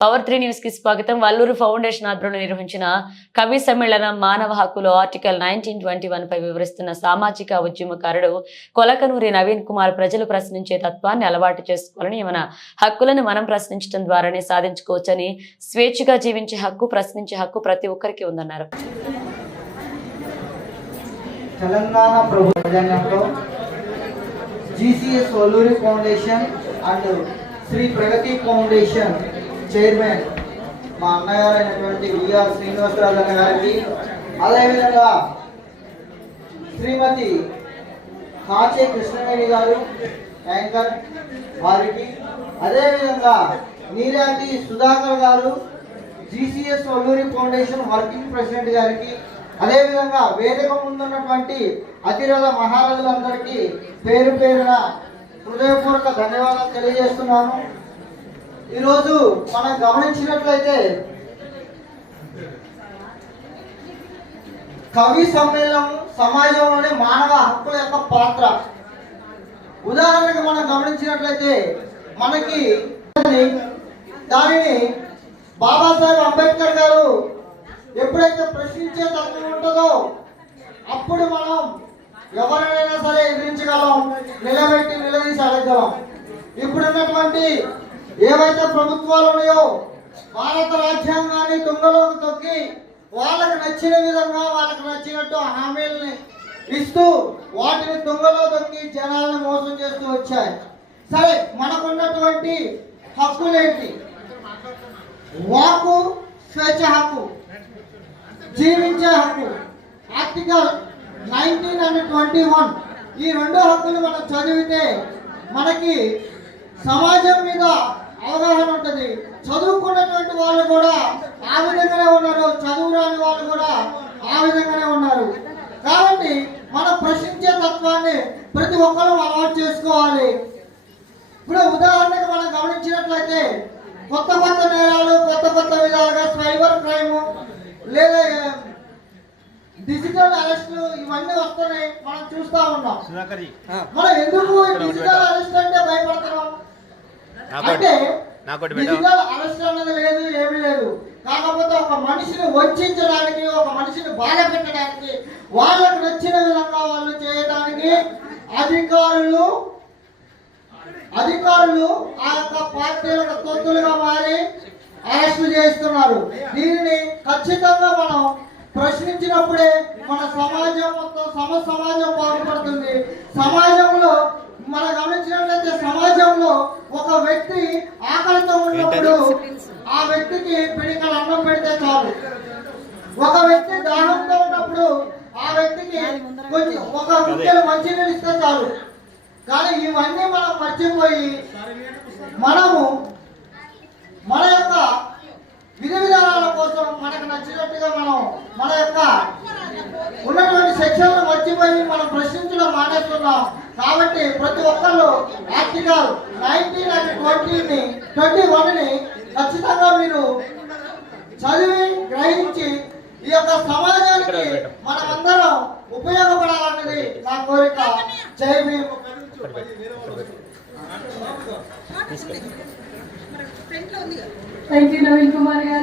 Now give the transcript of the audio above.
Power 3 news కి స్వాగతం. Valluru foundation ఆధ్వర్యంలో నిర్వహించిన కవి సమ్మేళనం మానవ హక్కులు ఆర్టికల్ 1921 పై వివరిస్తున్న సామాజిక ఉద్యమకారుడు కొలకనూరి నవీన్ కుమార్ ప్రజలు ప్రశ్నించే తత్వాన్ని అలవాటు చేసుకోవాలని, మన హక్కులను మనం ప్రశ్నించడం ద్వారానే సాధించుకోవచ్చని, స్వేచ్ఛగా జీవించే హక్కు, ప్రశ్నించే హక్కు ప్రతి ఒక్కరికి ఉందన్నారు. తెలంగాణ ప్రభుత్వంలో GCS Valluri foundation and Sri Pragati foundation chairman మా అన్నగారైనటువంటి విఆర్ శ్రీనివాసరాజు అన్న గారికి, అదేవిధంగా శ్రీమతి కాచే కృష్ణవేణి గారు యాంకర్ వారికి, అదేవిధంగా నీరాటి సుధాకర్ గారు GCS Valluri foundation working president గారికి, అదేవిధంగా వేదిక ముందున్నటువంటి అతిరథ మహారథులందరికీ పేరు పేరున హృదయపూర్వక ధన్యవాదాలు తెలియజేస్తున్నాను. ఈరోజు మనం గమనించినట్లయితే కవి సమ్మేళనం సమాజంలోని మానవ హక్కుల యొక్క పాత్ర. ఉదాహరణకు మనం గమనించినట్లయితే మనకి దానిని బాబాసాహెబ్ అంబేద్కర్ గారు ఎప్పుడైతే ప్రశ్నించే తత్వం ఉంటుందో అప్పుడు మనం ఎవరైనా సరే ఎదిరించగలం, నిలదీసి అడగలం. ఇప్పుడున్నటువంటి ఏవైతే ప్రభుత్వాలు ఉన్నాయో భారత రాజ్యాంగాన్ని తుంగలోకి తొక్కి వాళ్ళకి నచ్చిన విధంగా వాళ్ళకి నచ్చినట్టు హామీలని ఇస్తూ వాటిని తుంగలో తొక్కి జనాలను మోసం చేస్తూ వచ్చాయి. సరే, మనకున్నటువంటి హక్కులేంటి? వాక్కు స్వేచ్ఛ హక్కు, జీవించే హక్కు. ఆర్టికల్ 19 and 21 ఈ రెండు హక్కులు మనం చదివితే మనకి సమాజం మీద అవగాహన ఉంటుంది. చదువుకున్నటువంటి వాళ్ళు కూడా ఆ విధంగానే ఉన్నారు, చదువు రాని వాళ్ళు కూడా ఆ విధంగానే ఉన్నారు. కాబట్టి మనం ప్రశ్నించే తత్వాన్ని ప్రతి ఒక్కరూ అలవాటు చేసుకోవాలి. ఇప్పుడు ఉదాహరణకు మనం గమనించినట్లయితే కొత్త కొత్త నేరాలు, కొత్త విధాలుగా సైబర్ క్రైమ్ లేదా డిజిటల్ అరెస్టులు ఇవన్నీ వస్తున్నాయి, మనం చూస్తా ఉన్నాం. మనం ఎందుకు డిజిటల్ అరెస్ట్ అంటే భయపడుతున్నాం అంటే డిజిటల్ అరెస్ట్ అన్నది లేదు, ఏమీ లేదు. కాకపోతే ఒక మనిషిని వంచడానికి, ఒక మనిషిని బాధ పెట్టడానికి, వాళ్ళకు నచ్చిన విధంగా వాళ్ళు చేయడానికి అధికారులు ఆ యొక్క పార్టీలకు తొత్తులుగా మారి అరెస్టు చేస్తున్నారు. దీనిని ఖచ్చితంగా మనం ప్రశ్నించినప్పుడే మన సమాజం మొత్తం సమాజం బాగుపడుతుంది. సమాజంలో మనం గమనించినట్లయితే సమాజంలో ఒక వ్యక్తి ఆకలితో ఉన్నప్పుడు ఆ వ్యక్తికి పిడికలు అన్నం పెడితే చాలు. ఒక వ్యక్తి దాహంతో ఉన్నప్పుడు ఆ వ్యక్తికి కొంచెం ఒక గుండెలు మంచినీళ్ళు ఇస్తే చాలు. కానీ ఇవన్నీ మనం మర్చిపోయి మనము మన యొక్క విధి విధానాల కోసం మనకు నచ్చినట్టుగా మనం మన యొక్క ఉన్నటువంటి సెక్షన్లు మర్చిపోయి మనం ప్రశ్నించడం మానేస్తున్నాం. కాబట్టి ప్రతి ఒక్కళ్ళు ఆర్టికల్ 19 and 21ని ఖచ్చితంగా మీరు చదివి గ్రహించి ఈ యొక్క సమాజానికి మనమందరం ఉపయోగపడాలన్నది నా కోరిక. జై భీమ్. థ్యాంక్ యూ నవీన్ కుమార్ గారు.